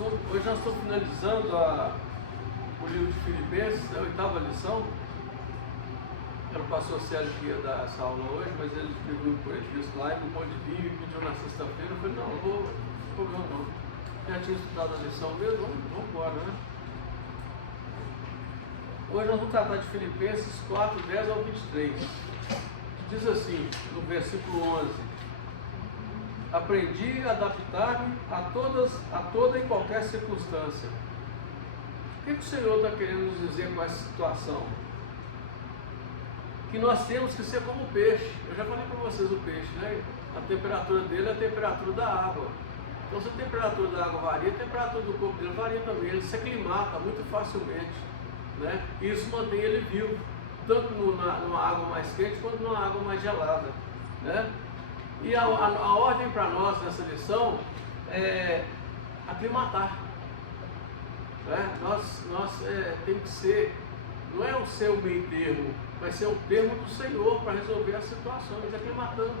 Hoje nós estamos finalizando o livro de Filipenses, a 8ª lição. Era o pastor Sérgio que ia dar essa aula hoje, mas ele escreveu por edifício lá e não pôde vir e pediu na sexta-feira. Eu falei, não vou. Já tinha estudado a lição mesmo, vamos embora, né? Hoje nós vamos tratar de Filipenses 4, 10 ao 23. Diz assim, no versículo 11: aprendi a adaptar-me a toda e qualquer circunstância. O que o Senhor está querendo nos dizer com essa situação? Que nós temos que ser como o peixe. Eu já falei para vocês o peixe, né? A temperatura dele é a temperatura da água. Então, se a temperatura da água varia, a temperatura do corpo dele varia também. Ele se aclimata muito facilmente, né? E isso mantém ele vivo, tanto numa água mais quente quanto numa água mais gelada, né? E a ordem para nós nessa lição é aclimatar, né? Nós temos que ser, não é o seu meio termo, vai ser o termo do Senhor para resolver as situações, aclimatando.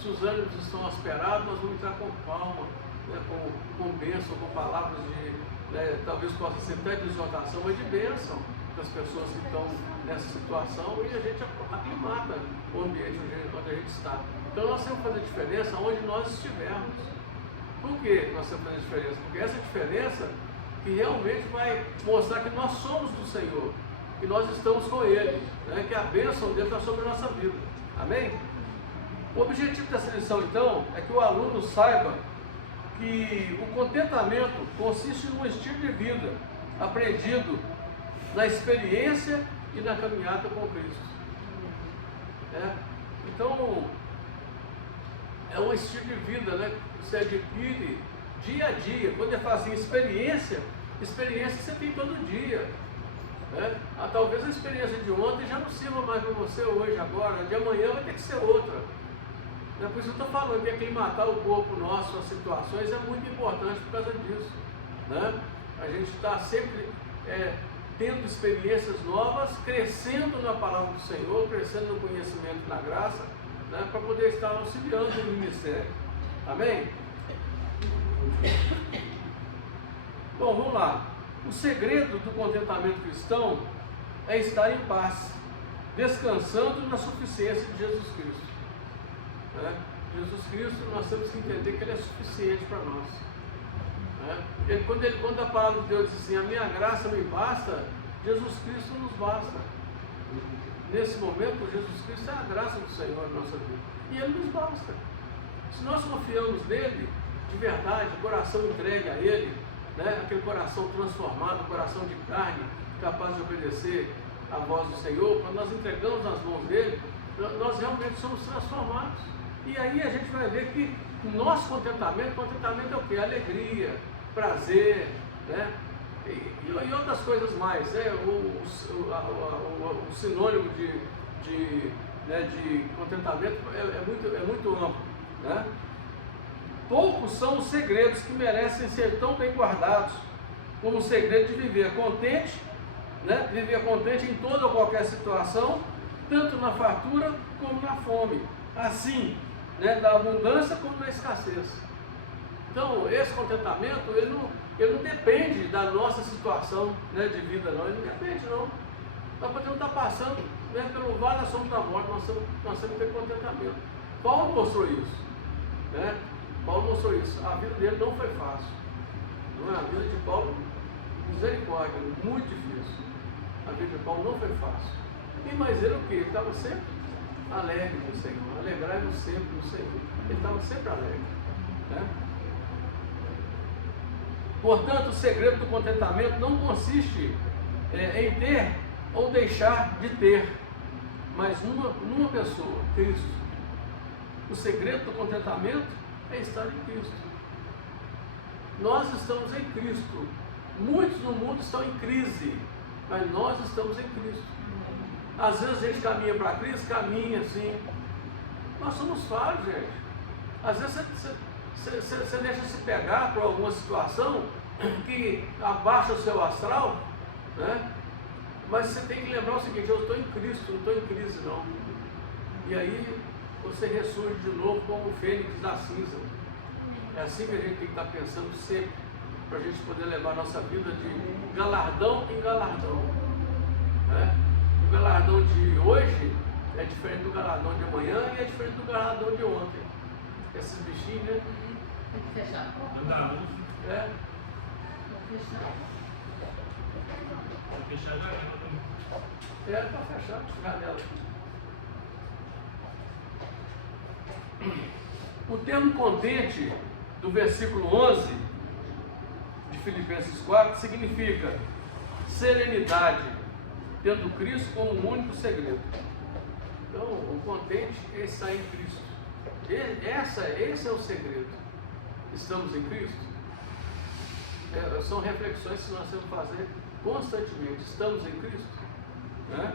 Se os ânimos estão asperados, nós vamos entrar com calma, né, com bênção, com palavras de, né, talvez possa ser até de exortação, mas de bênção para as pessoas que estão nessa situação, e a gente aclimata o ambiente onde a gente está. Então nós temos que fazer diferença onde nós estivermos. Por que nós temos que fazer diferença? Porque essa diferença que realmente vai mostrar que nós somos do Senhor, que nós estamos com Ele, né? Que a bênção dele está sobre a nossa vida. Amém? O objetivo dessa lição, então, é que o aluno saiba que o contentamento consiste num estilo de vida aprendido na experiência e na caminhada com Cristo. Então, é um estilo de vida, né, que você adquire dia a dia. Quando ele fala assim, experiência você tem todo dia, né? Talvez a experiência de ontem já não sirva mais para você hoje, agora, de amanhã vai ter que ser outra. Por isso eu estou falando que aclimatar o corpo nosso às situações é muito importante por causa disso, né? A gente está sempre tendo experiências novas, crescendo na palavra do Senhor, crescendo no conhecimento e na graça, né, para poder estar auxiliando no ministério. Amém? Bom, vamos lá. O segredo do contentamento cristão é estar em paz, descansando na suficiência de Jesus Cristo. Né? Jesus Cristo, nós temos que entender que Ele é suficiente para nós. Né? Quando a palavra de Deus diz assim, a minha graça me basta, Jesus Cristo nos basta. Nesse momento, Jesus Cristo é a graça do Senhor na nossa vida. E Ele nos basta. Se nós confiamos nele, de verdade, coração entregue a Ele, né? Aquele coração transformado, coração de carne, capaz de obedecer à voz do Senhor, quando nós entregamos nas mãos dele, nós realmente somos transformados. E aí a gente vai ver que o nosso contentamento é o quê? Alegria, prazer, né? E outras coisas mais, né? O sinônimo de contentamento é muito amplo, né? Poucos são os segredos que merecem ser tão bem guardados como o segredo de viver contente, né? Viver contente em toda ou qualquer situação, tanto na fartura como na fome, assim, né, da abundância como da escassez. Então, esse contentamento, ele não depende da nossa situação, né, de vida, não. Ele não depende, não. Nós podemos estar passando, né, pelo vale da sombra da morte, nós temos que ter contentamento. Paulo mostrou isso, né? Paulo mostrou isso. A vida dele não foi fácil. Não é? A vida de Paulo, misericórdia, muito difícil. A vida de Paulo não foi fácil. Mas ele o quê? Ele estava sempre alegre no Senhor. Alegrai-vos sempre no Senhor. Ele estava sempre alegre, né? Portanto, o segredo do contentamento não consiste em ter ou deixar de ter, mas numa pessoa, Cristo. O segredo do contentamento é estar em Cristo. Nós estamos em Cristo. Muitos no mundo estão em crise, mas nós estamos em Cristo. Às vezes a gente caminha para a crise, caminha assim. Nós somos falhos, gente. Às vezes você deixa se pegar por alguma situação que abaixa o seu astral, né? Mas você tem que lembrar o seguinte, eu estou em Cristo, não estou em crise não. E aí você ressurge de novo como o fênix da cinza. É assim que a gente tem que estar pensando sempre. para a gente poder levar a nossa vida de galardão em galardão. Né? O galardão de hoje é diferente do galardão de amanhã e é diferente do galardão de ontem. Esses bichinhos, né? Tem que fechar. É. Pode fechar já. É, para fechar a janela. O termo contente do versículo 11 de Filipenses 4 significa serenidade, tendo Cristo como o único segredo. Então, o contente é estar em Cristo. Esse é o segredo. Estamos em Cristo? São reflexões que nós temos que fazer constantemente. Estamos em Cristo? Né?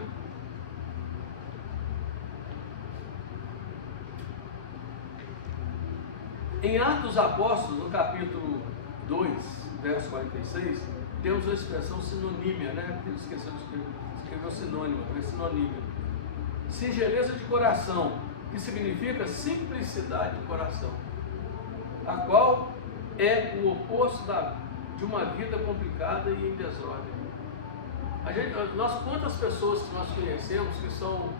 Em Atos dos Apóstolos, no capítulo 2, verso 46, temos a expressão sinonímia, né? Esqueceu de escrever sinônimo, é sinonímia. Singeleza de coração, que significa simplicidade de coração, a qual é o oposto de uma vida complicada e em desordem. Quantas pessoas que nós conhecemos que são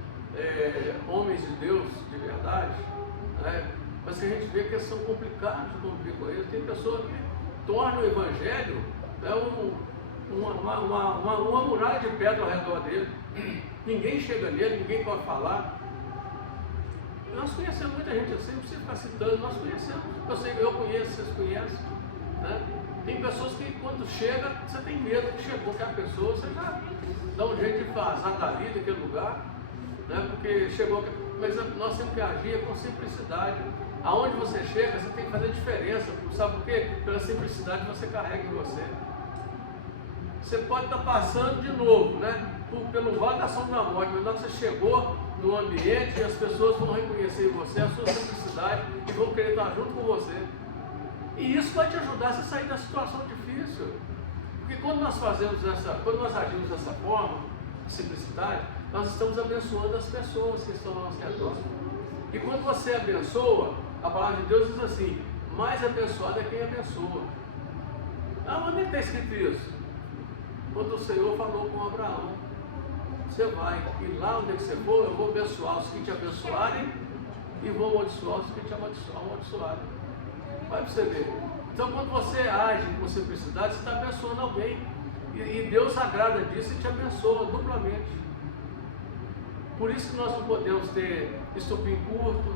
homens de Deus de verdade, né? Mas que a gente vê que eles são complicados de conviver com eles. Tem pessoas que tornam o Evangelho uma muralha de pedra ao redor dele. Ninguém chega nele, ninguém pode falar. Nós conhecemos muita gente assim, não precisa ficar citando, nós conhecemos. Eu conheço, vocês conhecem. Né? Tem pessoas que quando chega, você tem medo que chegou aquela pessoa, você já dá um jeito de vazar dali, daquele lugar, né? Porque chegou. Mas nós temos que agir com simplicidade. Aonde você chega, você tem que fazer diferença. Sabe por quê? Pela simplicidade que você carrega em você. Você pode estar passando de novo, né? Pelo vale da sombra da morte, mas quando você chegou no ambiente, as pessoas vão reconhecer em você a sua simplicidade e vão querer estar junto com você. E isso vai te ajudar a você sair da situação difícil. Porque quando nós agimos dessa forma, de simplicidade, nós estamos abençoando as pessoas que estão ao nosso redor. E quando você abençoa, a palavra de Deus diz assim: mais abençoado é quem abençoa. Onde está escrito isso? Quando o Senhor falou com Abraão: você vai, e lá onde você for, eu vou abençoar os que te abençoarem e vou amaldiçoar os que te amaldiçoarem. Vai para você ver. Então, quando você age com simplicidade, você está abençoando alguém. E Deus agrada disso e te abençoa duplamente. Por isso que nós não podemos ter estupim curto,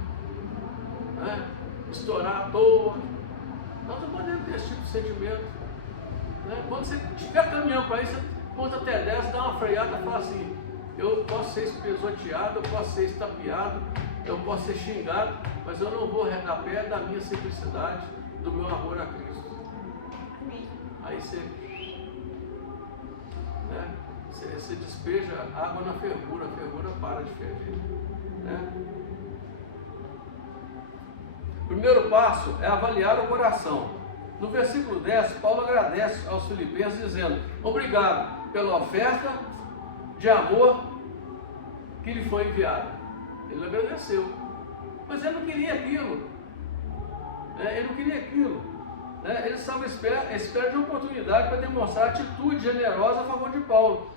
né? Estourar à toa. Nós não podemos ter esse tipo de sentimento. Né? Quando você estiver caminhando para isso, você conta até 10, dá uma freada e fala assim: eu posso ser pisoteado, eu posso ser estapeado, eu posso ser xingado, mas eu não vou arredar pé da minha simplicidade, do meu amor a Cristo. Aí você, né? Você despeja água na fervura, a fervura para de ferver. Né? O primeiro passo é avaliar o coração. No versículo 10, Paulo agradece aos filipenses dizendo: obrigado pela oferta de amor que lhe foi enviada. Ele agradeceu, mas ele não queria aquilo. Ele não queria aquilo. Ele estava à espera de uma oportunidade para demonstrar atitude generosa a favor de Paulo.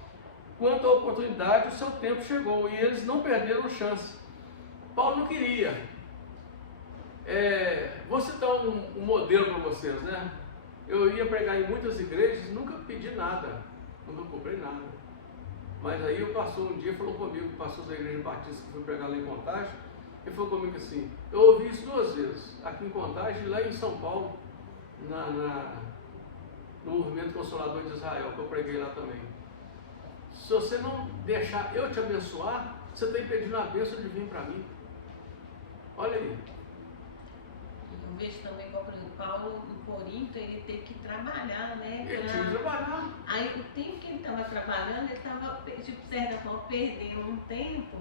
Quanto à oportunidade, o seu tempo chegou e eles não perderam chance. Paulo não queria. Vou citar um modelo para vocês, né? Eu ia pregar em muitas igrejas, nunca pedi nada, nunca cobrei nada. Mas aí o pastor um dia falou comigo, o pastor da igreja batista que foi pregar lá em Contagem, ele falou comigo assim: eu ouvi isso 2 vezes, aqui em Contagem e lá em São Paulo, no Movimento Consolador de Israel, que eu preguei lá também. Se você não deixar eu te abençoar, você está impedindo a bênção de vir para mim. Olha aí. Eu vejo também, como por exemplo, Paulo em Corinto, ele teve que trabalhar, né? Ele tinha que trabalhar. Aí o tempo que ele estava trabalhando, ele estava, de certa forma, perdendo um tempo,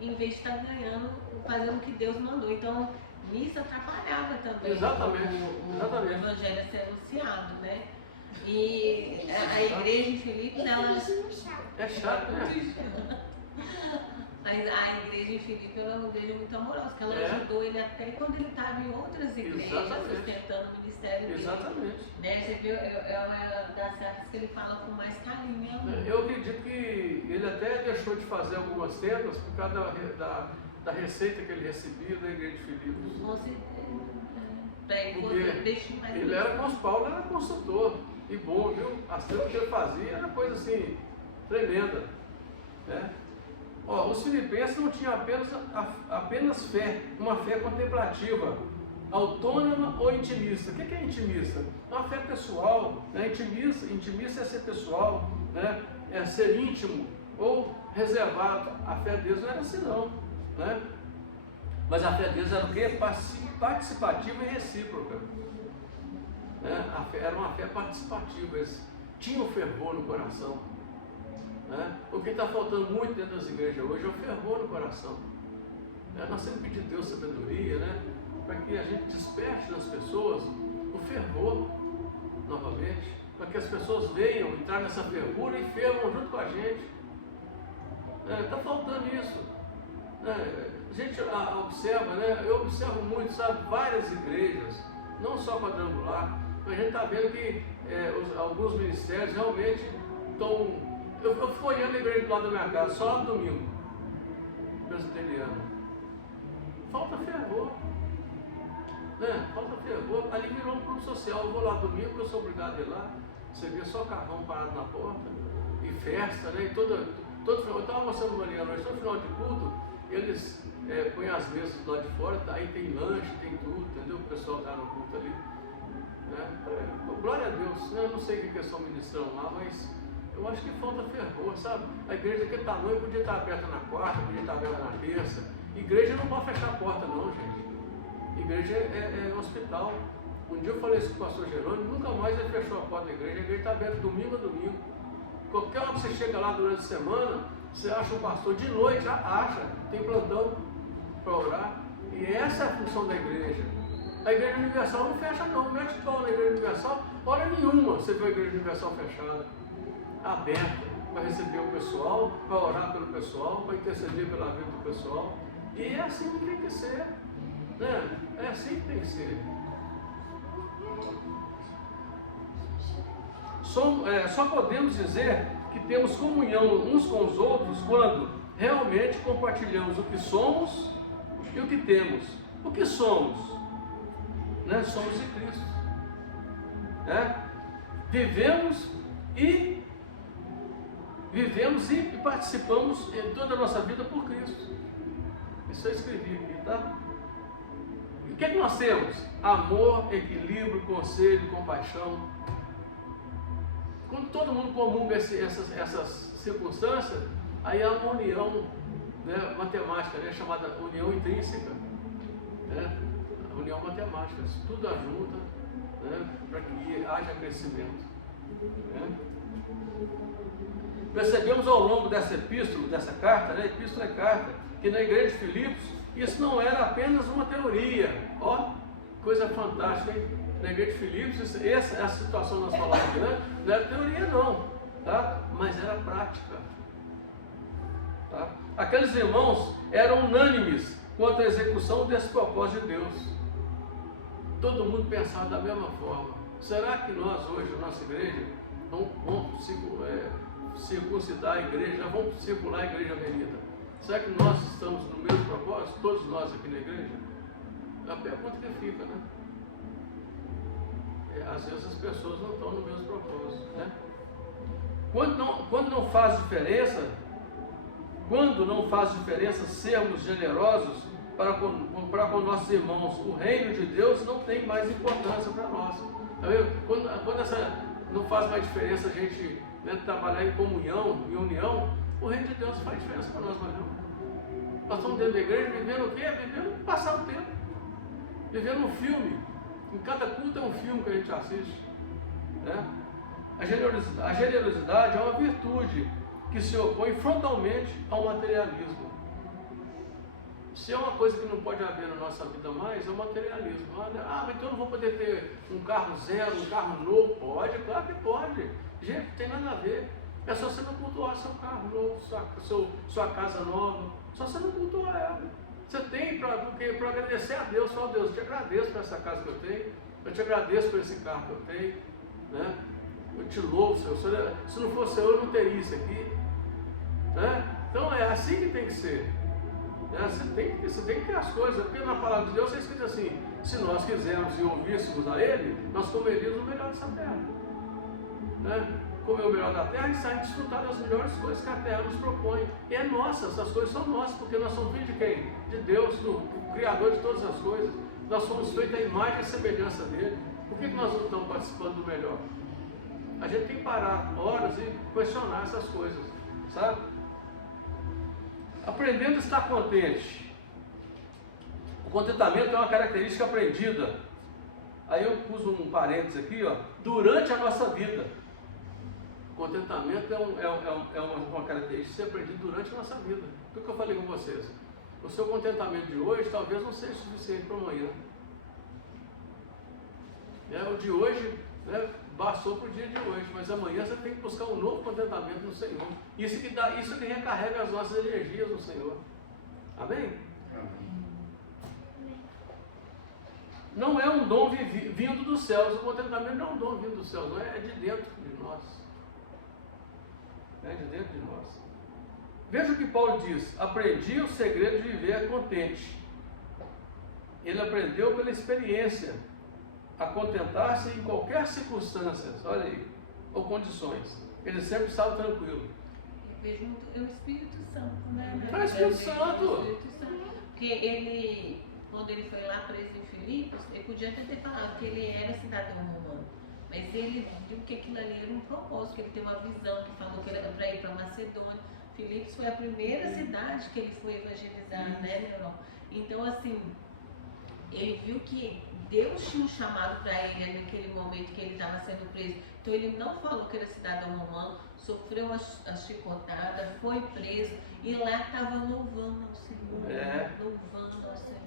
em vez de estar ganhando, fazendo o que Deus mandou. Então, nisso atrapalhava também. Exatamente. O evangelho a ser anunciado, né? E a igreja em Filipos, ela... É chato, né? Mas a igreja em Filipe era uma igreja muito amorosa, que ela ajudou ele até quando ele estava em outras igrejas, sustentando o ministério dele. Exatamente. Né? Você viu, é uma das cartas que ele fala com mais carinho. Eu acredito que ele até deixou de fazer algumas tendas por causa da receita que ele recebia da igreja de Filipos. Porque ele era Paulo era consultor e bom, viu? As tendas que ele fazia era coisa assim, tremenda. Né? Os filipenses não tinham apenas fé, uma fé contemplativa, autônoma ou intimista. O que é intimista? É uma fé pessoal. Né? Intimista é ser pessoal, né? É ser íntimo ou reservado. A fé deles não era assim não. Né? Mas a fé deles era o quê? Participativa e recíproca. Né? Era uma fé participativa. Eles tinham fervor no coração. Né? O que está faltando muito dentro das igrejas hoje é o fervor no coração. Nós temos que pedir a Deus sabedoria, né? Para que a gente desperte nas pessoas o fervor novamente, para que as pessoas venham entrar nessa fervura e fervam junto com a gente. Está faltando isso. A gente observa, né? Eu observo muito, sabe, várias igrejas, não só quadrangular, mas a gente está vendo que alguns ministérios realmente estão. Eu fico olhando a igreja do lado da minha casa, só no domingo, presbiteriano. Falta fervor. Né? Falta fervor. Ali virou um clube social. Eu vou lá domingo, porque eu sou obrigado a ir lá. Você vê só carrão parado na porta, e festa, né? E todo final. Eu estava mostrando o Mariano hoje, todo final de culto, eles põem as mesas do lado de fora, aí tem lanche, tem tudo, entendeu? O pessoal está no culto ali. Né? Glória a Deus. Eu não sei o que eles estão ministrando lá, mas eu acho que falta fervor, sabe? A igreja daquele tamanho podia estar aberta na quarta, podia estar aberta na terça. Igreja não pode fechar a porta não, gente. Igreja é hospital. Um dia eu falei isso com o pastor Jerônimo, nunca mais ele fechou a porta da igreja. A igreja está aberta domingo a domingo. Qualquer hora que você chega lá durante a semana, você acha um pastor de noite, já acha, tem plantão para orar. E essa é a função da igreja. A igreja universal não fecha não, mete pau na igreja universal, hora nenhuma você vê a igreja universal fechada. Aberta para receber o pessoal, para orar pelo pessoal, para interceder pela vida do pessoal. E é assim que tem que ser. Né? É assim que tem que ser. Só podemos dizer que temos comunhão uns com os outros quando realmente compartilhamos o que somos e o que temos. O que somos? Né? Somos de Cristo. Né? Vivemos e participamos em toda a nossa vida por Cristo. Isso eu escrevi aqui, tá? E o que é que nós temos? Amor, equilíbrio, conselho, compaixão. Quando todo mundo comunga essas circunstâncias, aí há uma união, né, matemática, né, chamada união intrínseca. Né? A união matemática, tudo ajunta, né, para que haja crescimento. Né? Percebemos ao longo dessa epístola, dessa carta, né? Epístola é carta, que na igreja de Filipos, isso não era apenas uma teoria. Ó, coisa fantástica, hein? Na igreja de Filipos, essa situação que nós falamos aqui, né? Não era teoria não, tá? Mas era prática. Tá? Aqueles irmãos eram unânimes quanto à execução desse propósito de Deus. Todo mundo pensava da mesma forma. Será que nós hoje, na nossa igreja, vamos circuncidar a igreja, já vamos circular a igreja avenida? Será que nós estamos no mesmo propósito, todos nós aqui na igreja? É a pergunta que fica, né? Às vezes as pessoas não estão no mesmo propósito, né? Quando não faz diferença sermos generosos para com nossos irmãos, o reino de Deus não tem mais importância para nós. Tá vendo? Quando essa não faz mais diferença a gente, né, trabalhar em comunhão, em união, o reino de Deus faz diferença para nós, mas não. Nós estamos dentro da igreja vivendo o quê? Vivendo passar o tempo. Vivendo um filme. Em cada culto é um filme que a gente assiste. Né? A generosidade é uma virtude que se opõe frontalmente ao materialismo. Se é uma coisa que não pode haver na nossa vida mais, é o materialismo. Mas então eu não vou poder ter um carro zero, um carro novo? Pode, claro que pode. Gente, não tem nada a ver. É só você não cultuar seu carro novo, sua casa nova, Só você não cultuar ela. Você tem para agradecer a Deus, só Deus, eu te agradeço por essa casa que eu tenho, eu te agradeço por esse carro que eu tenho, né? Eu te louvo, Senhor. Se não fosse eu não teria isso aqui. Né? Então é assim que tem que ser. Né? Você tem que ter as coisas, porque na palavra de Deus é escrito assim: se nós quisermos e ouvíssemos a Ele, nós comeríamos o melhor dessa terra. Né? Comer o melhor da terra e sair desfrutar das melhores coisas que a terra nos propõe. E é nossa, essas coisas são nossas, porque nós somos filhos de quem? De Deus, do Criador de todas as coisas. Nós somos feitos à imagem e semelhança dele. Por que nós não estamos participando do melhor? A gente tem que parar horas e questionar essas coisas, sabe? Aprendendo a estar contente. O contentamento é uma característica aprendida. Aí eu pus um parênteses aqui, ó, durante a nossa vida. O contentamento é uma característica aprendida durante a nossa vida. O que eu falei com vocês? O seu contentamento de hoje talvez não seja suficiente para amanhã. O de hoje, né, bastou para o dia de hoje, mas amanhã você tem que buscar um novo contentamento no Senhor. Isso que recarrega as nossas energias no Senhor. Amém? Não é um dom vindo dos céus. O contentamento não é um dom vindo dos céus, não é de dentro de nós. É de dentro de nós. Veja o que Paulo diz: aprendi o segredo de viver contente. Ele aprendeu pela experiência a contentar-se em qualquer circunstância, olha aí, ou condições. Ele sempre estava tranquilo. Eu vejo muito, é o Espírito Santo, né? É o Espírito Santo. Porque ele, quando ele foi lá preso em Filipos, ele podia até ter falado que ele era cidadão romano. Mas ele viu que aquilo ali era um propósito, que ele teve uma visão, que falou que era para ir para Macedônia. Filipos foi a primeira cidade que ele foi evangelizar, né, na Europa. Então, assim, ele viu que Deus tinha um chamado para ele naquele momento que ele estava sendo preso. Então ele não falou que era cidadão romano, sofreu a chicotada, foi preso e lá estava louvando ao Senhor, louvando ao Senhor.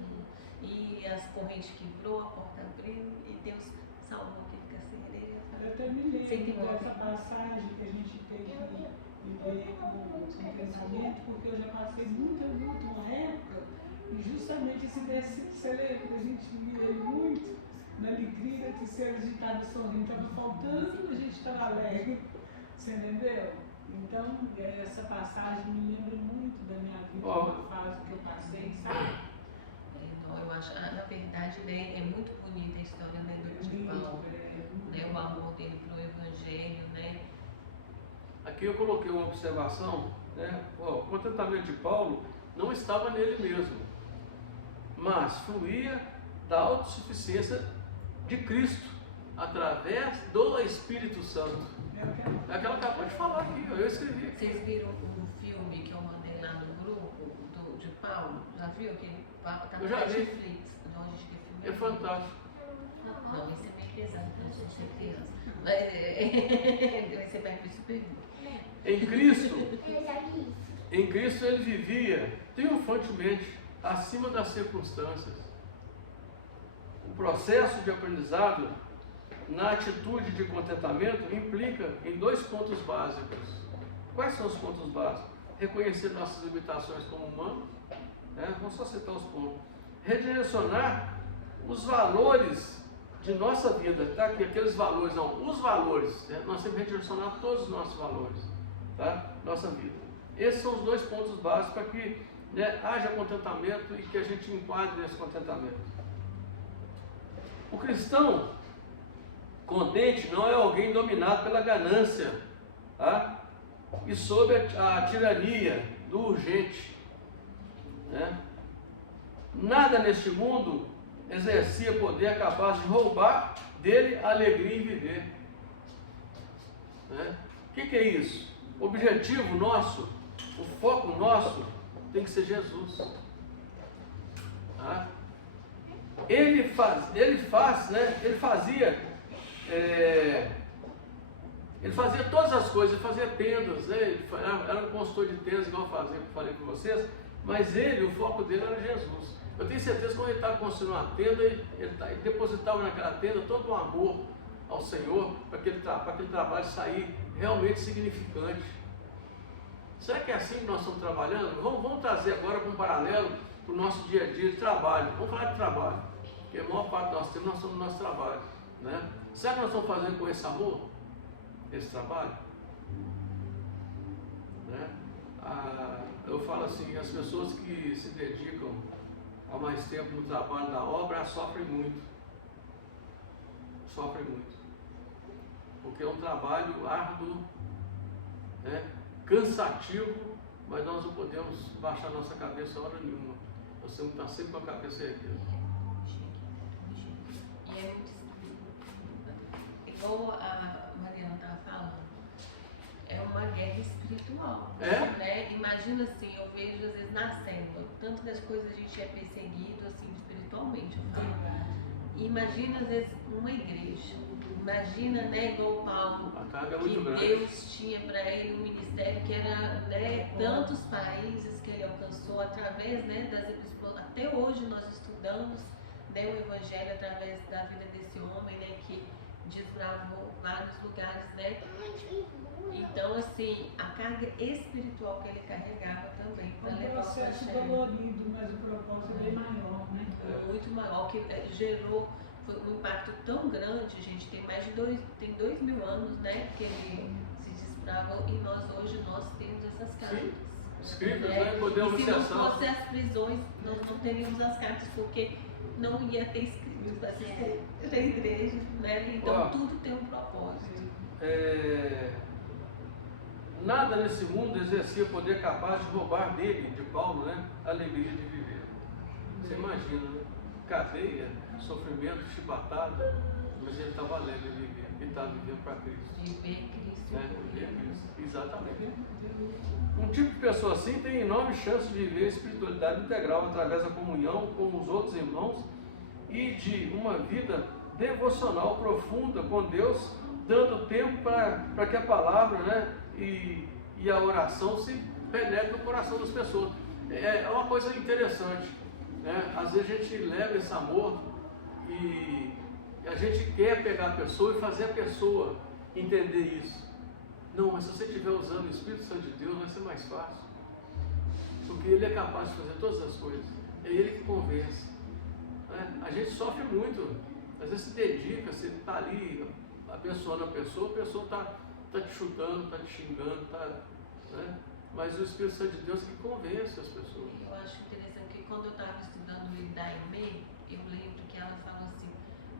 E as correntes quebrou, a porta abriu e Deus salvou aquele carcereiro. Eu até me lembro dessa passagem que a gente tem que viver com pensamento, porque eu já passei muita luta uma época. E justamente esse versículo, você lembra, a gente via muito na alegria que se a gente estava sorrindo, estava faltando, a gente estava alegre, você entendeu? Então, essa passagem me lembra muito da minha vida, uma fase que eu passei, sabe? Então, eu acho, na verdade, né, é muito bonita a história, né, de Paulo, né, o amor dele para o Evangelho, né? Aqui eu coloquei uma observação, né? O contentamento de Paulo não estava nele mesmo, mas fluía da autossuficiência de Cristo, através do Espírito Santo. É aquela que acabou de falar aqui, eu escrevi aqui. Vocês viram um filme que eu mandei lá no grupo de Paulo? Já viu? Que tá Eu já vi. Netflix. Não, gente, que filme É fantástico. Não, esse é meio pesado para a gente ser criança. Mas você vai ver super bem. Em Cristo ele vivia triunfantemente acima das circunstâncias. O processo de aprendizado na atitude de contentamento implica em 2 pontos básicos. Quais são os pontos básicos? Reconhecer nossas limitações como humanos, né? Vamos só citar os pontos. Redirecionar os valores de nossa vida, tá? Aqui, aqueles valores, não, os valores, né? Nós temos que redirecionar todos os nossos valores, tá? Nossa vida. Esses são os 2 pontos básicos para que, né, haja contentamento e que a gente enquadre nesse contentamento. O cristão contente não é alguém dominado pela ganância, tá? E sob a tirania do urgente, né? Nada neste mundo exercia poder capaz de roubar dele a alegria em viver, né? O que é isso? O objetivo nosso, o foco nosso tem que ser Jesus, tá? Ele fazia todas as coisas, ele fazia tendas, né? Ele era um consultor de tendas, igual eu falei com vocês, mas o foco dele era Jesus. Eu tenho certeza que quando ele estava construindo uma tenda, ele depositava naquela tenda todo o amor ao Senhor, para aquele trabalho sair realmente significante. Será que é assim que nós estamos trabalhando? Vamos trazer agora para um paralelo para o nosso dia a dia de trabalho. Vamos falar de trabalho, porque a maior parte nós temos, nós somos no nosso trabalho, né? Será que nós estamos fazendo com esse amor, esse trabalho? Né? Eu falo assim, as pessoas que se dedicam há mais tempo no trabalho da obra sofrem muito. Sofrem muito. Porque é um trabalho árduo, né? Cansativo, mas nós não podemos baixar nossa cabeça hora nenhuma. Nós temos que estar sempre com a cabeça erguida. E é muito igual a Mariana estava falando, é uma guerra espiritual. Né? Imagina assim, eu vejo às vezes na célula, tanto das coisas a gente é perseguido assim espiritualmente. Imagina às vezes uma igreja. Imagina, né, igual Paulo, que Deus tinha para ele um ministério que era, né, tantos países que ele alcançou através, né, das epístolas. Até hoje nós estudamos, né, o Evangelho através da vida desse homem, né, que desbravou vários lugares, né. Então, assim, a carga espiritual que ele carregava também para levar o processo dolorido, mas o propósito é bem maior, né? Muito maior, que gerou um impacto tão grande, gente, tem mais de 2.000 anos, né, que ele se desbravou e nós hoje temos essas cartas. Escritas, né? Podemos e se não fosse as prisões, nós não teríamos as cartas, porque não ia ter escritos para a igreja, né? Então tudo tem um propósito. Nada nesse mundo exercia poder capaz de roubar dele, de Paulo, né, a alegria de viver. Você imagina, né? Cadeia, sofrimento, chibatada, mas ele estava alegre de viver, ele estava vivendo para Cristo. Viver Cristo. Né? Viver Cristo, exatamente. Um tipo de pessoa assim tem enorme chance de viver a espiritualidade integral através da comunhão com os outros irmãos e de uma vida devocional profunda com Deus, dando tempo para que a palavra, né, e a oração se penetre no coração das pessoas. É uma coisa interessante, né? Às vezes a gente leva esse amor e a gente quer pegar a pessoa e fazer a pessoa entender isso. Não, mas se você estiver usando o Espírito Santo de Deus, vai ser mais fácil. Porque Ele é capaz de fazer todas as coisas. É Ele que convence. Né? A gente sofre muito. Às vezes se dedica, você está ali abençoando a pessoa está te chutando, está te xingando, né? Mas o Espírito Santo de Deus que convence as pessoas. Eu acho interessante que quando eu estava estudando o Idaimê, eu lembro que ela falou assim,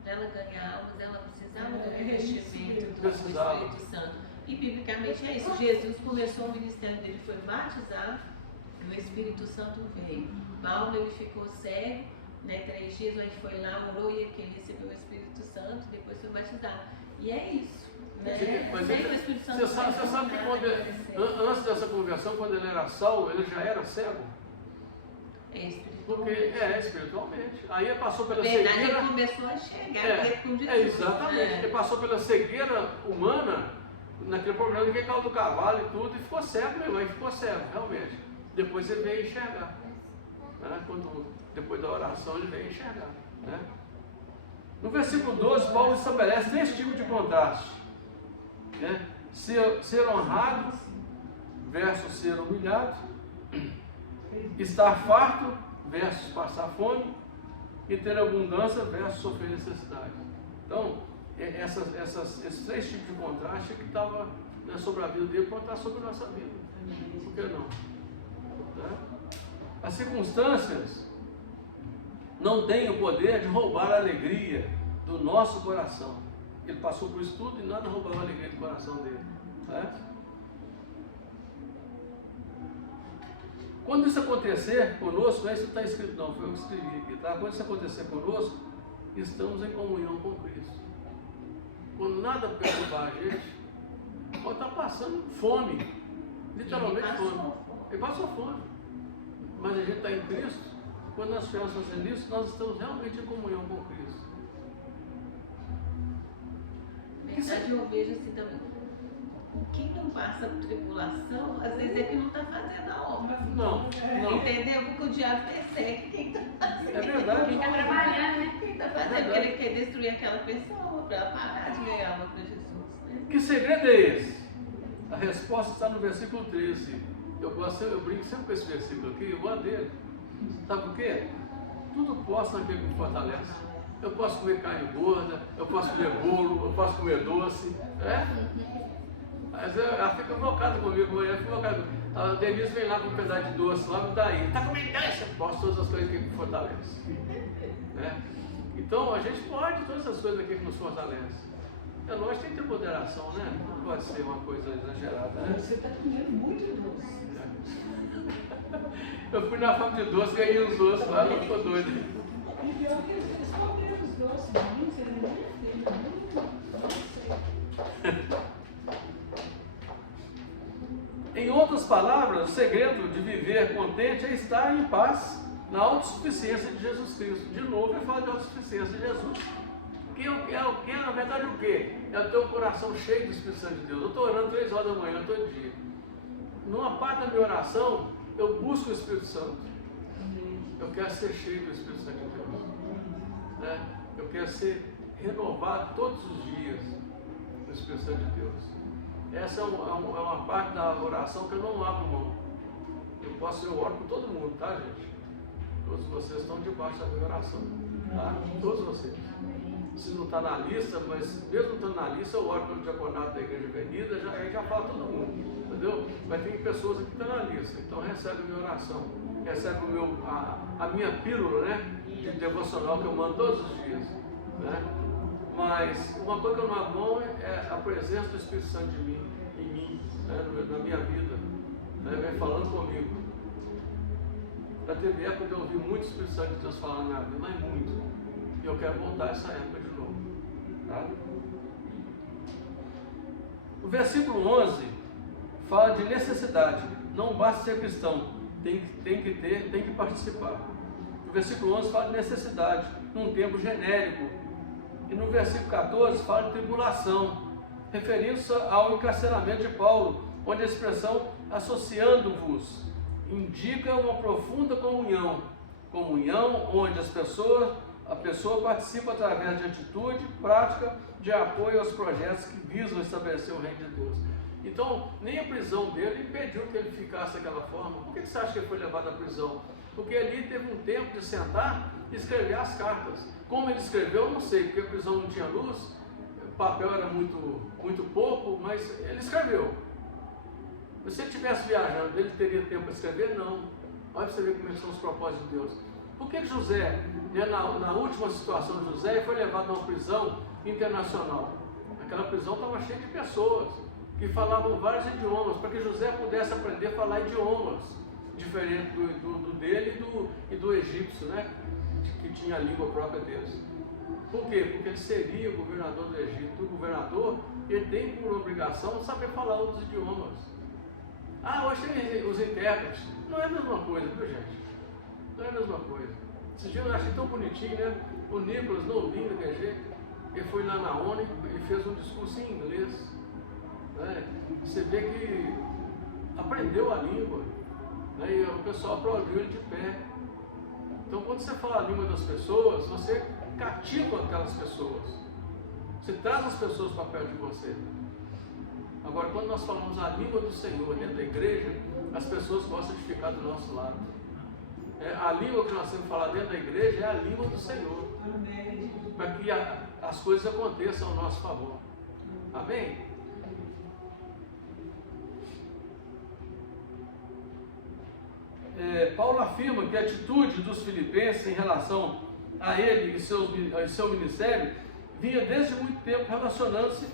para ela ganhar almas, ela precisava do revestimento do Espírito Santo. E biblicamente é isso. Jesus começou o ministério dele, foi batizado, e o Espírito Santo veio. Paulo, ele ficou cego, né, 3 dias, ele foi lá, orou e ele recebeu o Espírito Santo, depois foi batizado. E é isso. Né? Mas o Espírito Santo você sabe que antes dessa conversão, quando ele era salvo, ele já era cego? Porque espiritualmente. Aí ele passou pela cegueira. Ele começou a chegar com Jesus. Exatamente. Ele passou pela cegueira humana, naquele programa que caiu do cavalo e tudo, e ficou cego mesmo, aí ficou cego, realmente. Depois ele veio enxergar. Né? Depois da oração ele veio enxergar. Né? No versículo 12, Paulo estabelece 3 tipos de contraste. Né? Ser honrado versus ser humilhado, estar farto versus passar fome e ter abundância versus sofrer necessidade. Então, esses 3 tipos de contraste que estavam, né, sobre a vida dele, pode estar sobre a nossa vida. Por que não? Né? As circunstâncias não têm o poder de roubar a alegria do nosso coração. Ele passou por isso tudo e nada roubava a alegria do coração dele. Né? Quando isso acontecer conosco, não é isso que está escrito não, foi eu que escrevi aqui, tá? Quando isso acontecer conosco, estamos em comunhão com Cristo. Quando nada perturbar a gente, pode estar passando fome, literalmente fome. Ele passou fome. Mas a gente está em Cristo, quando nós estivermos fazendo isso, nós estamos realmente em comunhão com Cristo. Na verdade, eu vejo assim também. Quem não passa por tribulação, às vezes é que não está fazendo a obra. Não. Entendeu? Porque o diabo persegue quem está fazendo. É verdade. Quem está trabalhando, né? Quem está fazendo, porque ele quer destruir aquela pessoa para ela parar de ganhar alma para Jesus. Né? Que segredo é esse? A resposta está no versículo 13. Eu brinco sempre com esse versículo aqui, eu gosto dele. Sabe por quê? Tudo posso naquele que me fortalece. Eu posso comer carne gorda, eu posso comer bolo, eu posso comer doce. Mas ela fica invocada comigo, a Denise vem lá com um pedaço de doce, lá me dá aí. Está comendo doce? Eu posso todas as coisas que me fortalecem. Então a gente pode todas essas coisas aqui que nos fortalecem. É lógico que tem que ter moderação, né? Não pode ser uma coisa exagerada, né? Você está comendo muito doce. Eu fui na fábrica de doce, ganhei uns doces lá, não ficou doido. E pior que eles comeram os doces de mim, você não Em outras palavras, o segredo de viver contente é estar em paz na autossuficiência de Jesus Cristo. De novo, ele fala de autossuficiência de Jesus. Que é, na verdade, o quê? É o teu coração cheio do Espírito Santo de Deus. Eu estou orando 3 horas da manhã todo dia. Numa parte da minha oração, eu busco o Espírito Santo. Eu quero ser cheio do Espírito Santo de Deus. Eu quero ser renovado todos os dias do Espírito Santo de Deus. Essa é uma parte da oração que eu não abro mão. Eu oro por todo mundo, tá, gente? Todos vocês estão debaixo da minha oração, tá? Todos vocês. Se não está na lista, mas mesmo estando na lista, eu oro pelo diaconato da Igreja Avenida, já fala todo mundo, entendeu? Mas tem pessoas aqui que estão na lista, então recebe a minha oração, recebe a minha pílula, né, de devocional que eu mando todos os dias, né? Mas uma coisa que eu não abro mão é a presença do Espírito Santo em mim, né, na minha vida, né, vem falando comigo. Já teve época de eu ouvir muito o Espírito Santo de Deus falando na minha vida, mas muito. E eu quero voltar a essa época de novo. Tá? O versículo 11 fala de necessidade. Não basta ser cristão, tem que participar. O versículo 11 fala de necessidade, num tempo genérico. E no versículo 14 fala de tribulação, referindo-se ao encarceramento de Paulo, onde a expressão associando-vos indica uma profunda comunhão onde a pessoa participa através de atitude, prática, de apoio aos projetos que visam estabelecer o reino de Deus. Então, nem a prisão dele impediu que ele ficasse daquela forma. Por que você acha que ele foi levado à prisão? Porque ali teve um tempo de sentar e escrever as cartas. Como ele escreveu, eu não sei, porque a prisão não tinha luz, o papel era muito pouco, mas ele escreveu. Se ele estivesse viajando, ele teria tempo para escrever? Não. Olha para você ver como são os propósitos de Deus. Por que José, né, na última situação de José, foi levado a uma prisão internacional? Aquela prisão estava cheia de pessoas que falavam vários idiomas, para que José pudesse aprender a falar idiomas diferentes do dele e do egípcio, né, que tinha a língua própria deles. Por quê? Porque ele seria o governador do Egito. O governador, ele tem por obrigação saber falar outros idiomas. Hoje tem os intérpretes. Não é a mesma coisa, viu, gente? Não é a mesma coisa. Esse dia eu achei tão bonitinho, né? O Nicolas, novinho daquele jeito, ele foi lá na ONU e fez um discurso em inglês. Né? Você vê que aprendeu a língua, né? E o pessoal aplaudiu ele de pé. Então, quando você fala a língua das pessoas, você cativa aquelas pessoas. Você traz as pessoas para perto de você. Agora, quando nós falamos a língua do Senhor dentro da igreja, as pessoas gostam de ficar do nosso lado. A língua que nós temos que falar dentro da igreja é a língua do Senhor, para que as coisas aconteçam ao nosso favor. Amém? Paulo afirma que a atitude dos filipenses em relação a ele e seu ministério vinha desde muito tempo relacionamento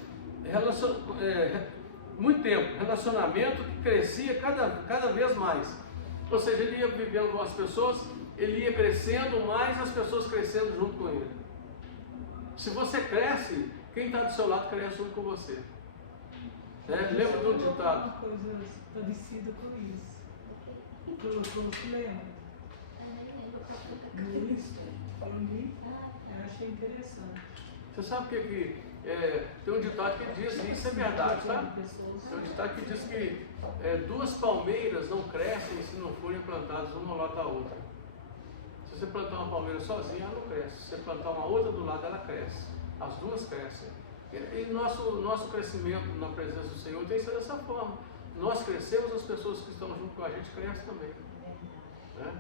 que crescia cada vez mais. Ou seja, ele ia vivendo com as pessoas, ele ia crescendo mais, as pessoas crescendo junto com ele. Se você cresce, quem está do seu lado cresce junto com você. Lembra de um ditado? Uma coisa parecida com isso. Colocou o Clemente. Eu achei interessante. Você sabe o que tem um ditado que diz, e isso é verdade, tá? Tem um ditado que diz que 2 palmeiras não crescem se não forem plantadas uma ao lado da outra. Se você plantar uma palmeira sozinha, ela não cresce. Se você plantar uma outra do lado, ela cresce. As duas crescem. E nosso crescimento na presença do Senhor tem que ser dessa forma. nós crescemos, as pessoas que estão junto com a gente crescem também. Né?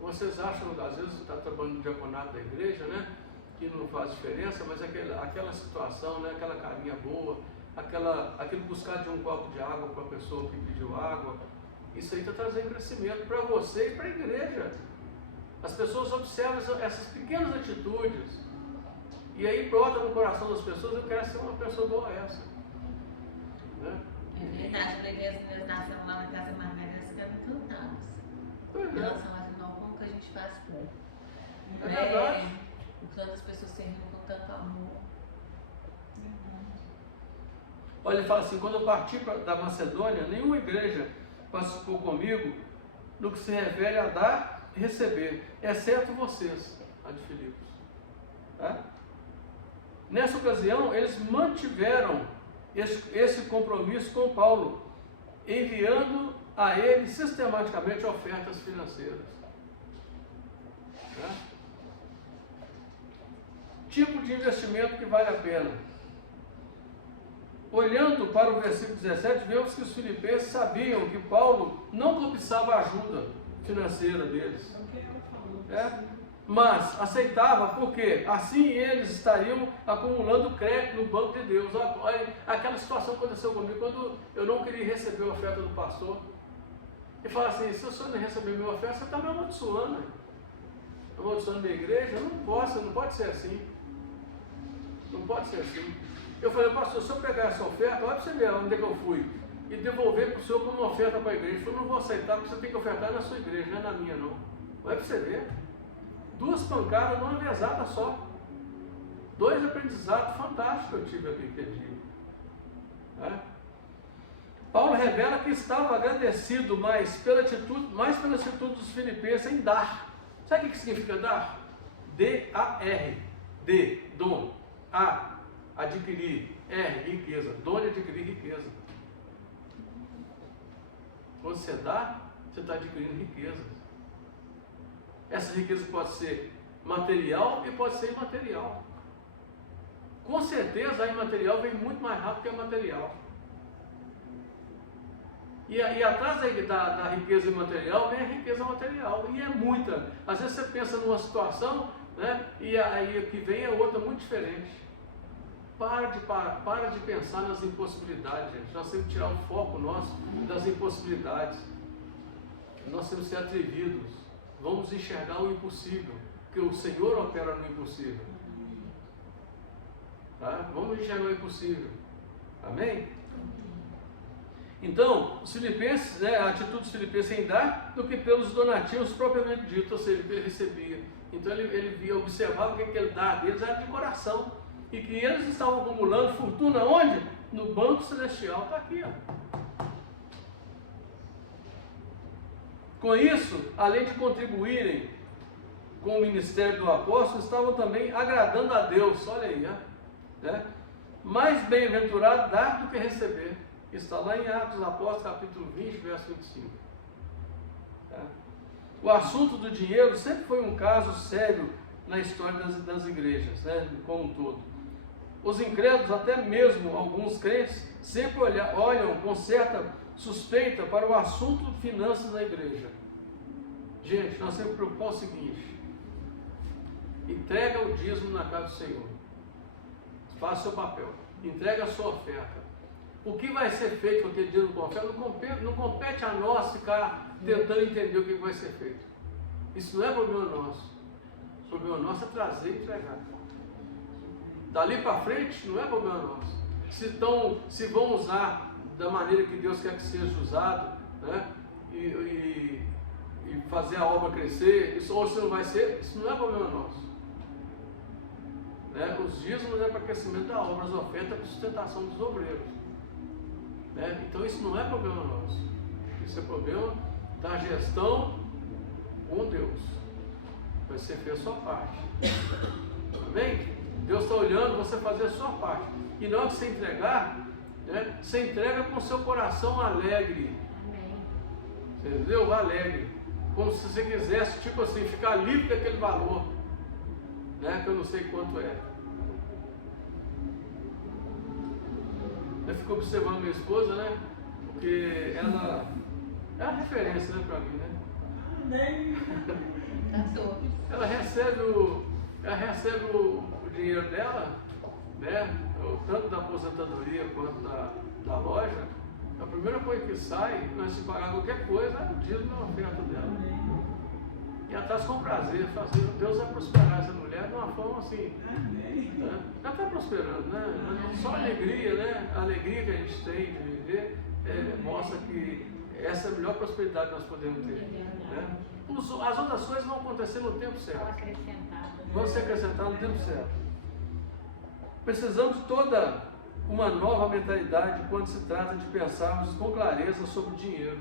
Vocês acham, às vezes, você está trabalhando no diaconato da igreja, né? Que não faz diferença, mas aquela situação, né? Aquela carinha boa, aquele buscar de um copo de água para a pessoa que pediu água, isso aí está trazendo crescimento para você e para a igreja. As pessoas observam essas pequenas atitudes e aí brota no coração das pessoas: eu quero ser uma pessoa igual a essa. Né? É verdade, nós nascemos lá na casa Margarida, elas ficaram encantadas. Pois Elas é. são assim, não, como que a gente faz tudo? É verdade. Tantas pessoas servindo com tanto amor. Olha, ele fala assim: quando eu parti da Macedônia, nenhuma igreja participou comigo no que se refere a dar e receber, exceto vocês, a de Filipos. Tá? Nessa ocasião, eles mantiveram esse compromisso com Paulo, enviando a ele sistematicamente ofertas financeiras. Tá? Tipo de investimento que vale a pena. Olhando para o versículo 17, vemos que os filipenses sabiam que Paulo não cobiçava a ajuda financeira deles. Mas aceitava, porque assim eles estariam acumulando crédito no banco de Deus. Aquela situação aconteceu comigo quando eu não queria receber a oferta do pastor. Ele fala assim: se o senhor não receber minha oferta, você está me amaldiçoando. Amaldiçoando minha igreja? Eu não pode ser assim. Não pode ser assim. Eu falei: pastor, se eu pegar essa oferta, olha para você ver onde é que eu fui, e devolver para o senhor como uma oferta para a igreja. Eu falei: não vou aceitar, porque você tem que ofertar na sua igreja, não é na minha não. Olha para você ver. 2 pancadas numa vezada só. 2 aprendizados fantásticos que eu tive aquele dia. É? Paulo revela que estava agradecido mais pela atitude dos filipenses em dar. Sabe o que significa dar? D-A-R. D, dom. A, adquirir. R, riqueza. Dom de adquirir riqueza. Quando você dá, você está adquirindo riqueza. Essa riqueza pode ser material e pode ser imaterial. Com certeza a imaterial vem muito mais rápido que a material. E atrás da riqueza imaterial vem a riqueza material. E é muita. Às vezes você pensa numa situação, né, e aí o que vem é outra muito diferente. Para de pensar nas impossibilidades, gente. Nós temos que tirar o foco nosso das impossibilidades. Nós temos que ser atrevidos. Vamos enxergar o impossível, porque o Senhor opera no impossível. Tá? Vamos enxergar o impossível. Amém? Então, os filipenses, né, a atitude dos filipenses em dar do que pelos donativos propriamente dito, ou seja, que ele recebia. Então ele observava que aquele dar deles era de coração. E que eles estavam acumulando fortuna onde? No banco celestial. Está aqui, ó. Com isso, além de contribuírem com o ministério do apóstolo, estavam também agradando a Deus. Olha aí, né? Mais bem-aventurado dar do que receber. Está lá em Atos dos Apóstolos, capítulo 20, verso 25. Tá? O assunto do dinheiro sempre foi um caso sério na história das igrejas, né? Como um todo. Os incrédulos, até mesmo alguns crentes, sempre olham com certa suspeita para o assunto de finanças na igreja. Gente, nós temos que preocupar o seguinte: entrega o dízimo na casa do Senhor, faça o seu papel, entrega a sua oferta. O que vai ser feito com aquele dízimo com a oferta não compete a nós ficar tentando entender o que vai ser feito. Isso não é problema nosso. O problema nosso é trazer e entregar. Dali para frente não é problema nosso. Se vão usar da maneira que Deus quer que seja usado, né? E fazer a obra crescer, isso, ou se não vai ser, isso não é problema nosso. Né? Os dízimos é para crescimento da obra, as ofertas é para sustentação dos obreiros. Né? Então isso não é problema nosso. Isso é problema da gestão com Deus. Você fez a sua parte. Amém? Deus está olhando você fazer a sua parte. E na hora que você entregar, né, você entrega com o seu coração alegre. Amém. Você entendeu? Alegre. Como se você quisesse, tipo assim, ficar livre daquele valor. Né, que eu não sei quanto é. Eu fico observando minha esposa, né? porque ela é a referência, né, para mim, né? Amém. Ela recebe o dinheiro dela, né, tanto da aposentadoria quanto da loja. A primeira coisa que sai, antes de pagar qualquer coisa, é o dízimo na oferta dela. E ela traz com prazer, fazendo, Deus vai prosperar essa mulher de uma forma assim. Né? Já está prosperando, né? Só alegria, né? A alegria que a gente tem de viver mostra que essa é a melhor prosperidade que nós podemos ter. Né? As outras coisas vão acontecer no tempo certo. Vão ser acrescentadas no tempo certo. Precisamos de toda uma nova mentalidade quando se trata de pensarmos com clareza sobre o dinheiro.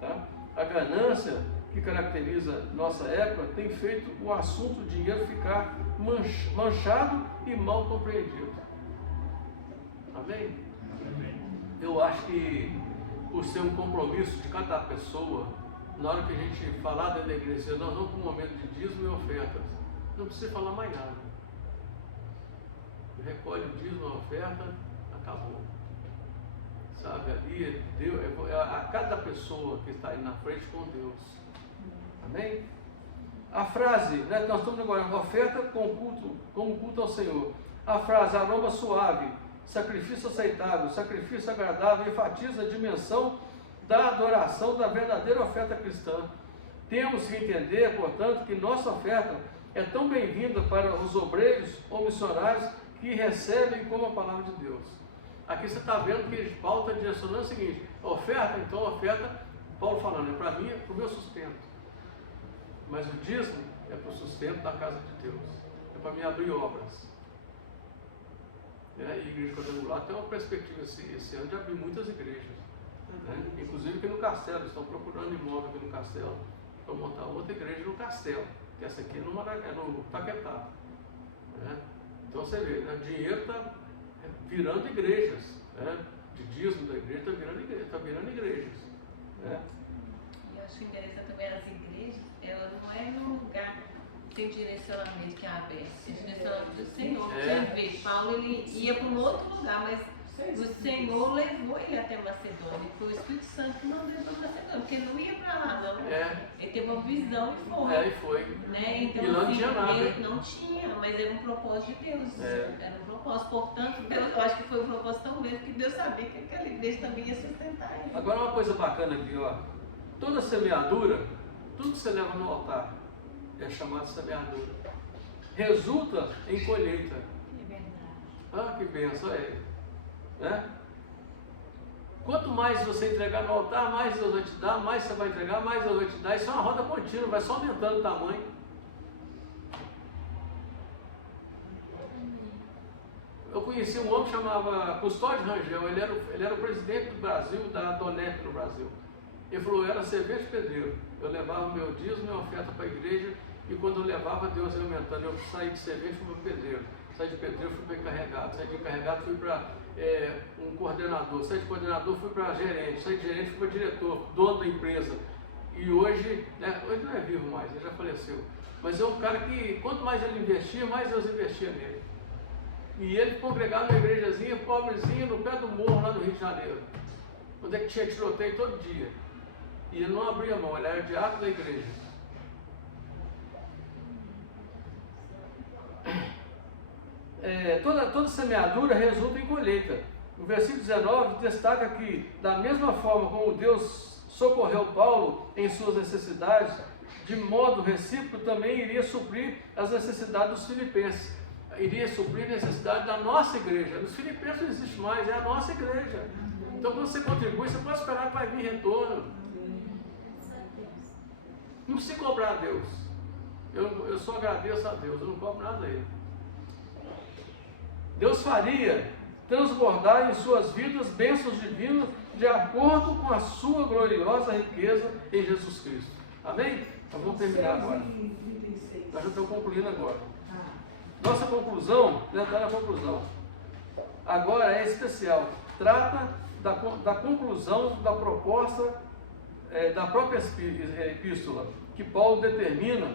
Tá? A ganância que caracteriza nossa época tem feito o assunto dinheiro ficar manchado e mal compreendido. Amém? Eu acho que por ser um compromisso de cada pessoa, na hora que a gente falar dentro da igreja, nós vamos para um momento de dízimo e ofertas, não precisa falar mais nada. Recolhe o dízimo e a oferta, acabou. Sabe, ali Deus, a cada pessoa que está aí na frente com Deus. Amém? A frase, né, nós estamos agora, oferta como culto ao Senhor. A frase, aroma suave, sacrifício aceitável, sacrifício agradável, enfatiza a dimensão da adoração da verdadeira oferta cristã. Temos que entender, portanto, que nossa oferta é tão bem-vinda para os obreiros ou missionários que recebem como a palavra de Deus. Aqui você está vendo que Paulo está direcionando o seguinte: oferta, então oferta, Paulo falando, é para mim, é para o meu sustento. Mas o dízimo é para o sustento da casa de Deus. É para me abrir obras. E a igreja quadrangular tem uma perspectiva esse ano de abrir muitas igrejas. Né? Inclusive aqui no Castelo, estão procurando imóvel aqui no Castelo para montar outra igreja no Castelo. Que essa aqui é no Paquetá. Né? Então você vê, né? Dinheiro está virando igrejas. Né? De dízimo da igreja está virando igrejas. Né? Eu acho interessante também as igrejas, ela não é num lugar sem direcionamento que é aberto, é direcionamento do Senhor. Você vê, Paulo ele ia para um outro lugar, mas o Senhor levou ele até Macedônia. Foi o Espírito Santo que mandou ele para Macedônia, porque ele não ia para lá, não. Ele teve uma visão e foi. E foi. Né? Então, e não assim, tinha nada. Ele não tinha, mas era um propósito de Deus. Era um propósito. Portanto, Deus, eu acho que foi um propósito tão grande que Deus sabia que aquela igreja também ia sustentar ele. Agora uma coisa bacana aqui, ó. Toda semeadura, tudo que você leva no altar é chamado de semeadura. Resulta em colheita. É verdade. Ah, que benção é. Né? Quanto mais você entregar no altar, mais Deus vai te dar, mais você vai entregar, mais Deus vai te dar. Isso é uma roda contínua, vai só aumentando o tamanho. Eu conheci um homem que chamava Custódio Rangel, ele era o presidente do Brasil, da Donep no Brasil. Ele falou, eu era servente pedreiro, eu levava meu dízimo e minha oferta para a igreja, e quando eu levava, Deus ia aumentando. Eu saí de servente e fui para pedreiro, saí de pedreiro fui para encarregado, saí de encarregado fui para um coordenador, saí de coordenador fui para gerente, saí de gerente fui para diretor, dono da empresa. E hoje, né, hoje não é vivo mais, ele já faleceu, mas é um cara que quanto mais ele investia, mais Deus investia nele. E ele congregava numa igrejazinha pobrezinha no pé do morro lá no Rio de Janeiro, onde é que tinha tiroteio todo dia. E ele não abria mão, ele era diácono da igreja. Toda semeadura resulta em colheita. O versículo 19 destaca que, da mesma forma como Deus socorreu Paulo em suas necessidades, de modo recíproco também iria suprir as necessidades dos filipenses. Iria suprir a necessidade da nossa igreja. Nos Filipenses não existe mais, é a nossa igreja. Então, quando você contribui, você pode esperar que vai vir retorno. Não precisa cobrar a Deus. Eu só agradeço a Deus, eu não cobro nada a Ele. Deus faria transbordar em suas vidas bênçãos divinas de acordo com a sua gloriosa riqueza em Jesus Cristo. Amém? Nós vamos terminar agora. Nós já estamos concluindo agora. Nossa conclusão, né, está na conclusão. Agora é especial. Trata da conclusão da proposta da própria epístola, que Paulo termina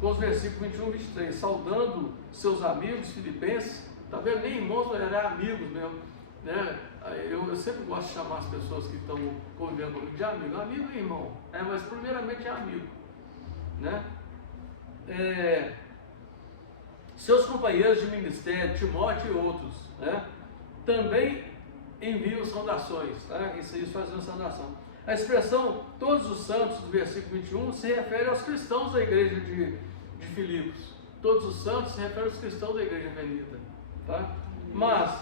com os versículos 21 e 23, saudando seus amigos filipenses, está vendo? Nem irmãos, eram amigos mesmo, né? Eu sempre gosto de chamar as pessoas que estão convivendo comigo de amigo. Amigo e irmão, mas primeiramente é amigo, né? Seus companheiros de ministério, Timóteo e outros, né? Também enviam saudações, tá? Isso fazendo saudação. A expressão todos os santos, do versículo 21, se refere aos cristãos da igreja de Filipos. Todos os santos se refere aos cristãos da igreja venida, tá? Mas,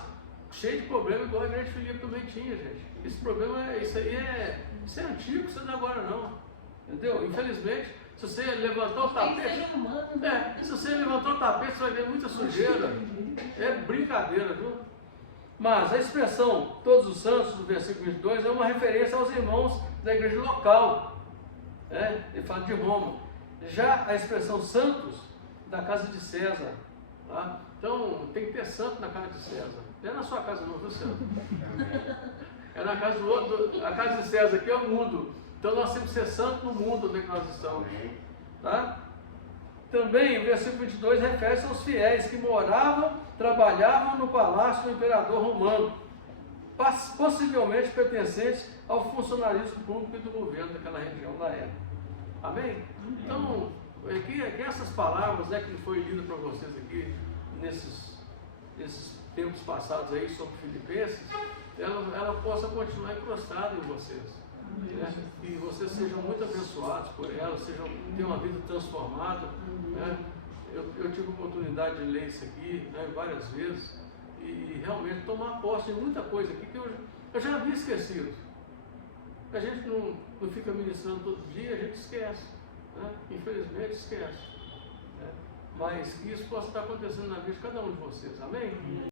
cheio de problema, igual a igreja de Filipos também tinha, gente. Esse problema, isso é antigo, isso não é agora não, entendeu? Infelizmente, se você levantar o tapete, se você levantar o tapete, você vai ver muita sujeira. É brincadeira, viu? Mas a expressão todos os santos, do versículo 22, é uma referência aos irmãos da igreja local. Ele fala de Roma. Já a expressão santos, da casa de César. Tá? Então, tem que ter santo na casa de César. Não é na sua casa não, viu, César? É na casa do outro. A casa de César aqui é o mundo. Então, nós temos que ser santo no mundo onde nós estamos. Tá? Também, o versículo 22 refere-se aos fiéis que moravam, trabalhavam no palácio do imperador romano, possivelmente pertencentes ao funcionalismo público e do governo daquela região da época. Amém? Então, que essas palavras, né, que foi lida para vocês aqui, nesses tempos passados aí sobre Filipenses, ela possa continuar encrostada em vocês. Né? E vocês sejam muito abençoados por ela, tenham uma vida transformada. Né? Eu tive a oportunidade de ler isso aqui, né, várias vezes e realmente tomar posse de muita coisa aqui que eu já havia esquecido. A gente não fica ministrando todo dia, a gente esquece, né? Infelizmente esquece, né? Mas que isso possa estar acontecendo na vida de cada um de vocês, amém?